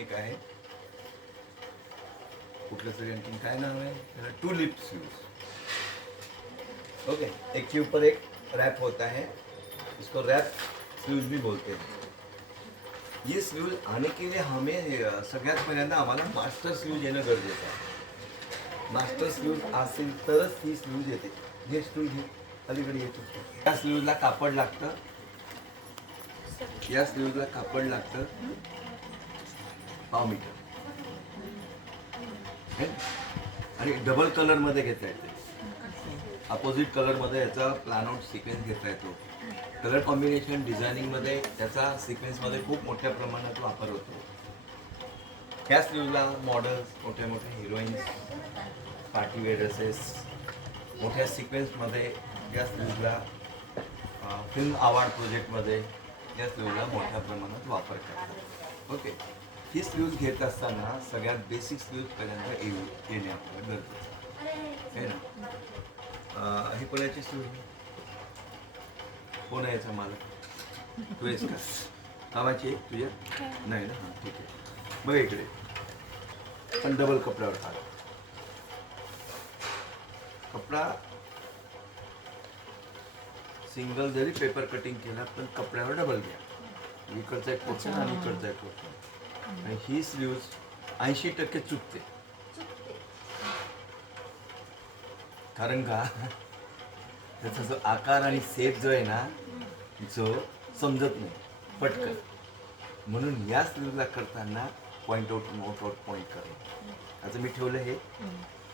एक आहे, कुठलं तरी आणखीन काय नाव है, टूलिप स्लीव्स। ओके, एक के ऊपर एक रैप होता है, इसको रैप स्लीव्स भी बोलते हैं। ये स्लीव आने के लिए हमें सगळ्यात पहिल्यांदा आम्हाला मास्टर स्लीव येणं गरजेचं आहे। मास्टर स्लीव असेल तरच ही स्लीव येते। हे स्लीव घे, अलीकडे येतो। या स्लीवला कापड लागतं, या स्लीवला कापड लागतं 1/2 मीटर आणि डबल कलर मध्ये घेता येते। अपोजिट कलर मध्ये याचा प्लॅन आउट सिक्वेन्स घेता येतो। कलर कॉम्बिनेशन डिझायनिंग मध्ये त्याचा सिक्वेन्स मध्ये खूप मोठ्या प्रमाणात वापर होतो। ह्या स्लीवला मॉडेल्स, मोठे मोठे हिरोईन्स, पार्टी वेअर ड्रेसेस, मोठ्या सिक्वेन्स मध्ये या स्लीवला फिल्म अवॉर्ड प्रोजेक्ट मध्ये या स्लीवला मोठ्या प्रमाणात वापर करतात। ओके, ही स्लीव्ज घेत असताना सगळ्यात बेसिक स्लीव्ज पर्यंत येणे आपल्याला गरजेचं आहे ना। ही कोणाची स्लीव? कोण आहे याचा मालक? तू आहेस का? कामाची तुझ्या? नाही ना, हां ठीक आहे। बघ इकडे पण डबल कपड्यावर काढ। कपडा सिंगल जरी पेपर कटिंग केला पण कपड्यावर डबल घ्या। इकडचा एक पोर्शन आणि इकडचा एक पोर्शन। आणि ही स्लीव्ज 80% चुकते, कारण का त्याचा जो आकार आणि शेप जो आहे ना, जो समजत नाही पटकन, म्हणून या स्लीवला करताना point out, note out, point करा। आता मी ठेवलं हे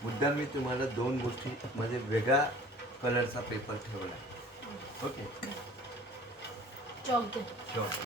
मुद्दाम, मी तुम्हाला 2 गोष्टी म्हणजे वेगळा कलरचा पेपर ठेवला। Okay, chalk